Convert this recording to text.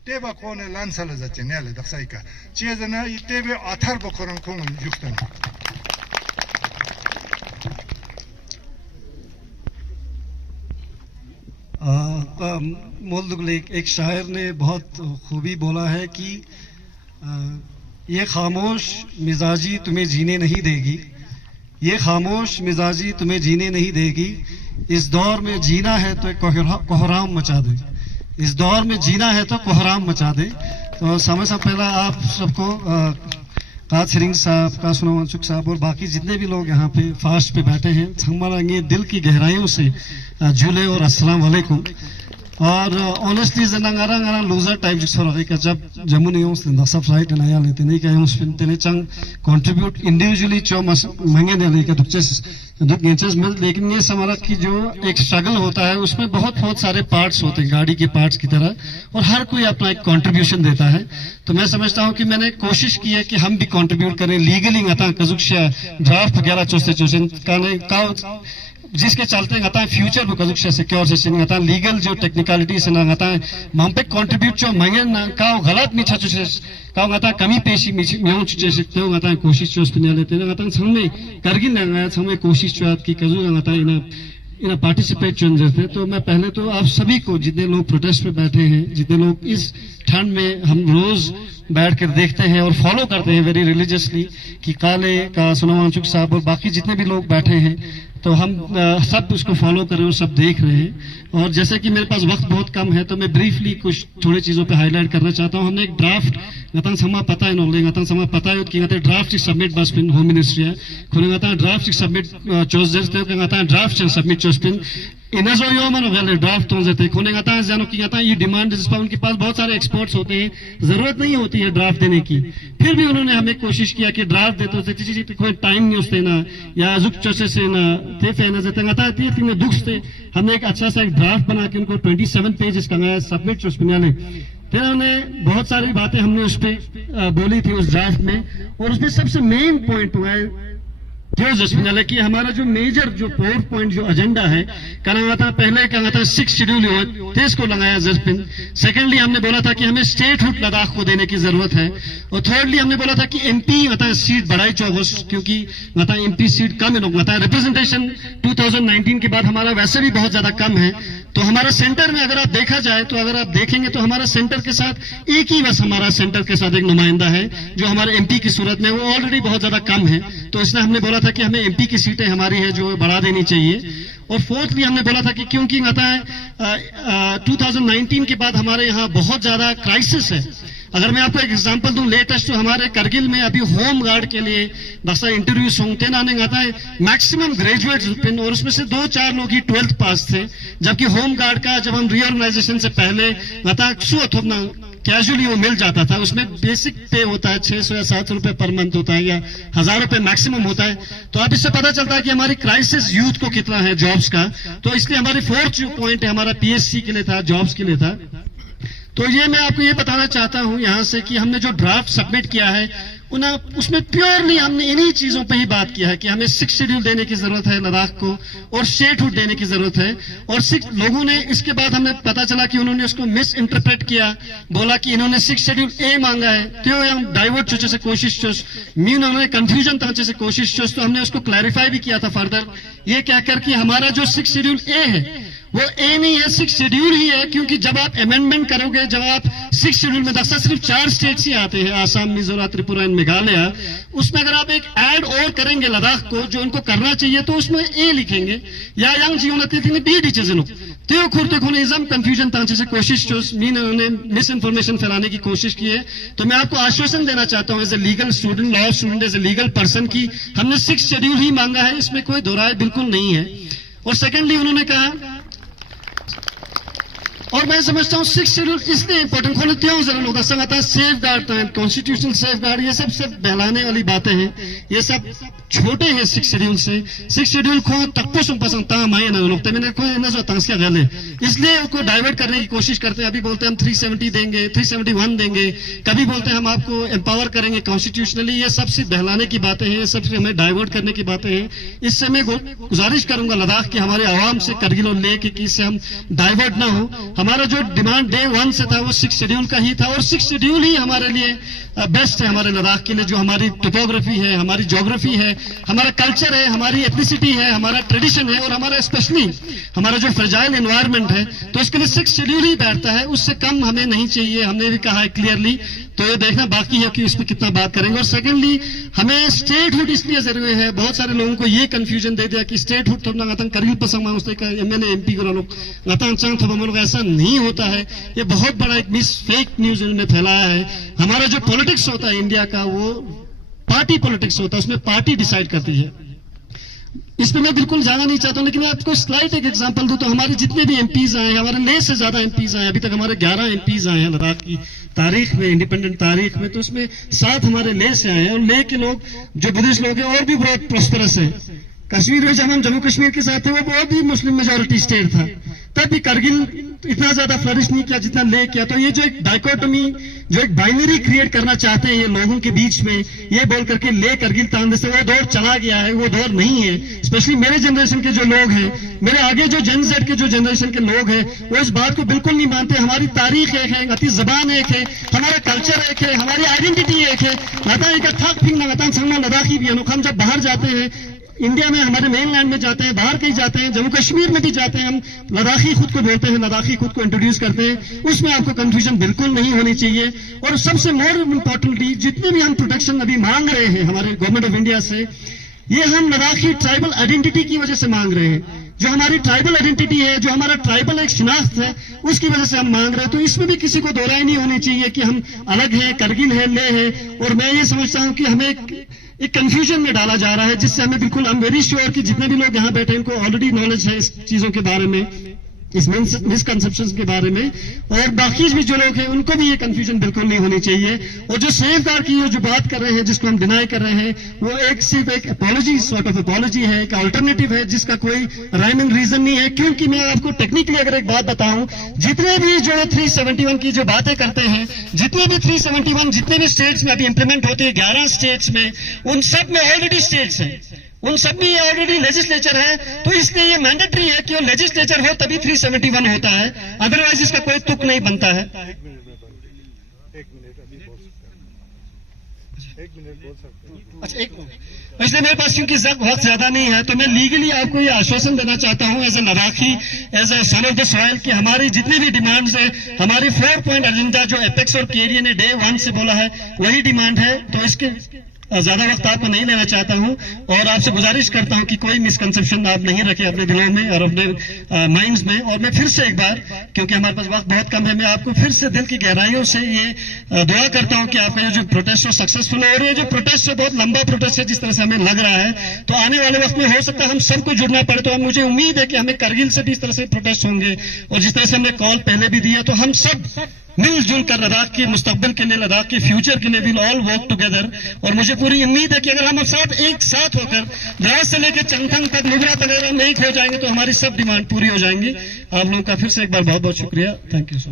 Teba kone lansala zache nele daksaika. Chezana tebe athar bokoran kong yuktan. मोल्दुगले एक शायर ने बहुत खूबी बोला है कि ये खामोश मिजाजी तुम्हें जीने नहीं देगी, ये खामोश मिजाजी तुम्हें जीने नहीं देगी, इस दौर में जीना है तो कोहराम मचा दे, इस दौर में जीना है तो कोहराम मचा दे। तो समय से पहला आप सबको काद सिरिंग साहब, कासुना वांचुक साहब और बाकी जितने भी लोग यहाँ पे फास्ट पे बैठे हैं, हमारा दिल की गहराइयों से झूले और अस्सलाम वालेकुम। और ऑनेस्टली जनांगारा लूजर टाइप जिसको रखे का जब जमुनी उस दिन सब साइट नया लेते नहीं कहीं उस फिन तेने चंग कंट्रीब्यूट इंडिविजुअली चो महंगे ने लेके दुख नेचर्स मिल, लेकिन ये समारा की जो एक स्ट्रगल होता है उसमें बहुत सारे पार्ट्स होते हैं गाड़ी के पार्ट्स की तरह, और हर कोई अपना एक कंट्रीब्यूशन देता है। तो मैं समझता हूँ कि मैंने कोशिश की है कि हम भी कंट्रीब्यूट करें लीगली अता कजुक्शा ड्राफ्ट वगैरह चोस्ते जिसके चलते गता फ्यूचर को कजुक्शा सिक्योर सेशन गता लीगल जो टेक्निकलिटीज ना गता हम पे कंट्रीब्यूट जो मंगे ना का गलत मिछा चुसे का गता कमी पेशी मियो चुसे सकते हो गता कोशिश चोस पिने लेते ना गता समय करगिन ना समय कोशिश चो की कजू गता इन पार्टिसिपेट चुन जाते। तो मैं पहले तो आप सभी को, जितने लोग प्रोटेस्ट पे बैठे हैं, जितने लोग इस ठंड में हम रोज बैठ कर देखते हैं और फॉलो करते हैं वेरी रिलीजियसली कि काले का सुनवांचुक साहब और बाकी जितने भी लोग बैठे हैं, तो हम सब उसको फॉलो कर रहे हैं और सब देख रहे हैं। और जैसे कि मेरे पास वक्त बहुत कम है तो मैं ब्रीफली कुछ थोड़ी चीजों पे हाईलाइट करना चाहता हूं। हमने एक ड्राफ्ट गतन समा पता है नोले गतन समा पता है कि गते ड्राफ्ट सबमिट बस पिन होम मिनिस्ट्री है खुले गता ड्राफ्ट सबमिट चोस जस्ते कि गता ड्राफ्ट सबमिट चोस पिन इन जो यो मानो गले ड्राफ्ट तो जते कोने गता जानो कि गता ये डिमांड जिस पर उनके पास बहुत सारे एक्सपर्ट्स होते हैं, जरूरत नहीं होती है ड्राफ्ट देने की, फिर भी उन्होंने हमें कोशिश किया कि ड्राफ्ट दे तो चीज कोई टाइम नहीं उसते ना या जुक चोसे से ना थे फेना जते गता तीन दुख से हमने एक अच्छा सा एक ड्राफ्ट बना के उनको 27 पेजेस का सबमिट चोस पिनाले। फिर उन्हें बहुत सारी बातें हमने उस पर बोली थी उस ड्राफ्ट में, और उसमें सबसे मेन पॉइंट हुआ है जो जसमिन कि हमारा जो मेजर जो 4 पॉइंट जो एजेंडा है कहना था, पहले कहना था 6 शेड्यूल थे इसको लगाया जसमिन। सेकेंडली हमने बोला था कि हमें स्टेटहुड लद्दाख को देने की जरूरत है, और थर्डली हमने बोला था कि एमपी सीट बढ़ाई 24 क्योंकि एमपी सीट कम है, रिप्रेजेंटेशन 2019 के बाद हमारा वैसे भी बहुत ज्यादा कम है। तो हमारा सेंटर में अगर आप देखा जाए तो अगर आप देखेंगे तो हमारा सेंटर के साथ एक ही बस हमारा सेंटर के साथ एक नुमाइंदा है जो हमारे एमपी की सूरत में वो ऑलरेडी बहुत ज्यादा कम है। तो इसलिए हमने बोला था कि हमें एमपी की सीटें हमारी है जो बढ़ा देनी चाहिए। और फोर्थली हमने बोला था कि क्योंकि 2019 के बाद हमारे यहाँ बहुत ज्यादा क्राइसिस है। अगर मैं आपको एक एग्जांपल दूं, लेटेस्ट तो हमारे करगिल में अभी होम गार्ड के लिए दसा इंटरव्यू सुनते नाने आता है मैक्सिमम ग्रेजुएट्स, और उसमें से 2-4 लोग ही 12th पास थे, जबकि होम गार्ड का जब हम रीऑर्गेनाइजेशन से पहले कैजुअली वो मिल जाता था, उसमें बेसिक पे होता है 600 या 700 रुपए पर मंथ होता है या 1000 रुपए मैक्सिमम होता है। तो अब इससे पता चलता है कि हमारी क्राइसिस यूथ को कितना है जॉब्स का। तो इसलिए हमारी 4th जो पॉइंट है हमारा पीएससी के लिए था, जॉब्स के लिए था। तो ये मैं आपको ये बताना चाहता हूं यहां से कि हमने जो ड्राफ्ट सबमिट किया है उसमें प्योरली हमने इन्हीं चीजों पे ही बात किया है कि हमें 6 शेड्यूल देने की जरूरत है लद्दाख को और स्टेटहुड देने की जरूरत है। और 6 लोगों ने इसके बाद हमें पता चला कि उन्होंने उसको मिस इंटरप्रेट किया, बोला कि इन्होंने 6 शेड्यूल ए मांगा है, तो हम डाइवर्ट चोचे से कोशिश चोस मी उन्होंने कंफ्यूजन तंचे से कोशिश चोस। तो हमने उसको क्लैरिफाई भी किया था फर्दर, ये कहकर कि हमारा जो 6 शेड्यूल ए है वो ए नहीं है, 6 शेड्यूल ही है। क्योंकि जब आप अमेंडमेंट करोगे, जब आप 6 शेड्यूल में दस्ता सिर्फ 4 स्टेट्स ही आते हैं, आसाम, मिजोरम, त्रिपुरा एंड मेघालय, उसमें अगर आप एक ऐड और करेंगे लद्दाख को जो उनको करना चाहिए तो उसमें ए लिखेंगे या यंग जीवन बी डीचेजन तो खुद निजाम कंफ्यूजन तांचे से कोशिश जो उन्होंने मिस इन्फॉर्मेशन फैलाने की कोशिश की है। तो मैं आपको आश्वासन देना चाहता हूं as a legal student, law student, as a legal person की हमने 6 शेड्यूल ही मांगा है, इसमें कोई दो राय बिल्कुल नहीं है। और सेकेंडली उन्होंने कहा, और मैं समझता हूं 6 शेड्यूल इसलिए इंपॉर्टेंट खोले त्यों जरा लोग संगता safe guard constitutional safe guard ये सब बहलाने वाली बातें हैं, ये सब छोटे हैं 6 शेड्यूल से। 6 शेड्यूल को तकपो सुन पसंद ता माये ना लोग मैंने कोई ना जो तंग गले, इसलिए उनको डाइवर्ट करने की कोशिश करते हैं। अभी बोलते हैं हम 370 देंगे, 371 देंगे, कभी बोलते हैं हम आपको एम्पावर करेंगे कॉन्स्टिट्यूशनली। ये सबसे बहलाने की बातें हैं, ये सबसे हमें डाइवर्ट करने की बातें हैं। इससे मैं गुजारिश करूंगा लद्दाख की हमारे आवाम से करगिल और ले कि इससे हम डाइवर्ट ना हो। हमारा जो डिमांड डे 1 से था वो 6 शेड्यूल का ही था, और 6 शेड्यूल ही हमारे लिए बेस्ट है हमारे लद्दाख के लिए। जो हमारी टोपोग्राफी है, हमारी ज्योग्राफी है, हमारा कल्चर है, हमारी एथनिसिटी है, हमारा ट्रेडिशन है, और हमारा स्पेशली हमारा जो फ्रेजाइल एनवायरनमेंट है, तो इसके लिए 6 शेड्यूल ही बैठता है, उससे कम हमें नहीं चाहिए। हमने भी कहा है क्लियरली, तो ये देखना बाकी है कि उसमें कितना बात करेंगे। और सेकेंडली, हमें स्टेटहुड इसलिए जरूरी है, बहुत सारे लोगों को ये कंफ्यूजन दे दिया कि स्टेटहुड तो अपना करील पसंद है, उसने एमएलए एमपी को लोग लोग, ऐसा नहीं होता है। ये बहुत बड़ा एक मिस फेक न्यूज इन्होंने फैलाया है। हमारा जो पॉलिटिक्स होता है इंडिया का, वो पार्टी पॉलिटिक्स होता है, उसमें पार्टी डिसाइड करती है। इस पे मैं बिल्कुल जाना नहीं चाहता हूं, लेकिन मैं आपको स्लाइड एक एग्जांपल दूं तो हमारे जितने भी एमपीज आए हैं, हमारे नए से ज्यादा एमपीज आए हैं, अभी तक हमारे 11 एमपीज आए हैं लद्दाख की तारीख में, इंडिपेंडेंट तारीख में, तो उसमें 7 हमारे ले से आए हैं। और ले के लोग जो बुद्धिस्ट लोग हैं और भी बहुत प्रोस्परस है। कश्मीर में जब हम जम्मू कश्मीर के साथ थे, वो बहुत ही मुस्लिम मेजोरिटी स्टेट था, तब भी करगिल इतना ज्यादा फ्लरिश नहीं किया जितना ले किया। तो ये जो एक डाइकोटमी, जो एक बाइनरी क्रिएट करना चाहते हैं ये लोगों के बीच में, ये बोल करके ले करगिल तांदे से, वो दौर चला गया है, वो दौर नहीं है। स्पेशली मेरे जनरेशन के जो लोग हैं, मेरे आगे जो जेन जेड के जो जनरेशन के लोग हैं, वो इस बात को बिल्कुल नहीं मानते। हमारी तारीख एक है, गति जबान एक है, हमारा कल्चर एक है, हमारी आइडेंटिटी एक है। लद्दाखी भी हम जब बाहर जाते हैं, इंडिया में हमारे मेन लैंड में जाते हैं, बाहर कहीं जाते हैं, जम्मू कश्मीर में भी जाते हैं, हम लद्दाखी खुद को बोलते हैं, लद्दाखी खुद को इंट्रोड्यूस करते हैं। उसमें आपको कंफ्यूजन बिल्कुल नहीं होनी चाहिए। और सबसे मोर इम्पोर्टेंटली, जितने भी हम प्रोटेक्शन अभी मांग रहे हैं हमारे गवर्नमेंट ऑफ इंडिया से, ये हम लद्दाखी ट्राइबल आइडेंटिटी की वजह से मांग रहे हैं। जो हमारी ट्राइबल आइडेंटिटी है, जो हमारा ट्राइबल एक शिनाख्त है, उसकी वजह से हम मांग रहे हैं। तो इसमें भी किसी को दोहराई नहीं होनी चाहिए कि हम अलग हैं, करगिल है, ले है। और मैं ये समझता हूं कि हमें एक कंफ्यूजन में डाला जा रहा है, जिससे हमें बिल्कुल, आई एम वेरी श्योर कि जितने भी लोग यहाँ बैठे हैं उनको ऑलरेडी नॉलेज है इस चीजों के बारे में, इस मिसकंसेप्शन के बारे में। और बाकी भी जो लोग हैं उनको भी ये कंफ्यूजन बिल्कुल नहीं होनी चाहिए। और जो सेफ गार्ड की जो बात कर रहे हैं, जिसको हम डिनाई कर रहे हैं, वो एक सिर्फ एक अपॉलॉजी, सॉर्ट ऑफ अपॉलॉजी है, एक अल्टरनेटिव है, जिसका कोई राइम एंड रीजन नहीं है। क्योंकि मैं आपको टेक्निकली अगर एक बात बताऊं, जितने भी जो 371 की जो बातें करते हैं, जितने भी 371 जितने भी स्टेट्स में अभी इंप्लीमेंट होती है, 11 स्टेट्स में, उन सब में ऑलरेडी स्टेट्स हैं, उन सब में ऑलरेडी लेजिस्लेचर है। तो इसलिए ये मैंडेटरी है कि वो लेजिस्लेचर हो तभी 371 होता है, अदरवाइज इसका कोई तुक नहीं बनता है। अच्छा, एक मिनट। इसलिए मेरे पास क्योंकि वक्त ज्यादा नहीं है, तो मैं लीगली आपको ये आश्वासन देना चाहता हूं as a Ladakhi, as a son of the soil, कि हमारी जितनी भी डिमांड्स है, हमारी 4 पॉइंट एजेंडा जो एपेक्स और केरिया ने डे 1 से बोला है, वही डिमांड है। तो इसके ज्यादा वक्त आपको नहीं लेना चाहता हूं, और आपसे गुजारिश करता हूं कि कोई मिसकंसेप्शन आप नहीं रखें अपने दिलों में और अपने माइंड्स में। और मैं फिर से एक बार, क्योंकि हमारे पास वक्त बहुत कम है, मैं आपको फिर से दिल की गहराइयों से ये दुआ करता हूं कि आपका ये जो प्रोटेस्ट हो सक्सेसफुल हो। और ये जो प्रोटेस्ट है बहुत लंबा प्रोटेस्ट है, जिस तरह से हमें लग रहा है, तो आने वाले वक्त में हो सकता है हम सबको जुड़ना पड़े। तो मुझे उम्मीद है कि हमें करगिल से भी इस तरह से प्रोटेस्ट होंगे, और जिस तरह से हमने कॉल पहले भी दिया, तो हम सब मिलजुल कर लद्दाख के मुस्तकबिल के लिए, लद्दाख के फ्यूचर के लिए विल ऑल वर्क टुगेदर। और मुझे पूरी उम्मीद है कि अगर हम सब एक साथ होकर द्रास से लेकर चंगथंग तक, नुब्रा तक अगर हम एक हो जाएंगे, तो हमारी सब डिमांड पूरी हो जाएंगी। आप लोगों का फिर से एक बार बहुत बहुत शुक्रिया। Thank you so much.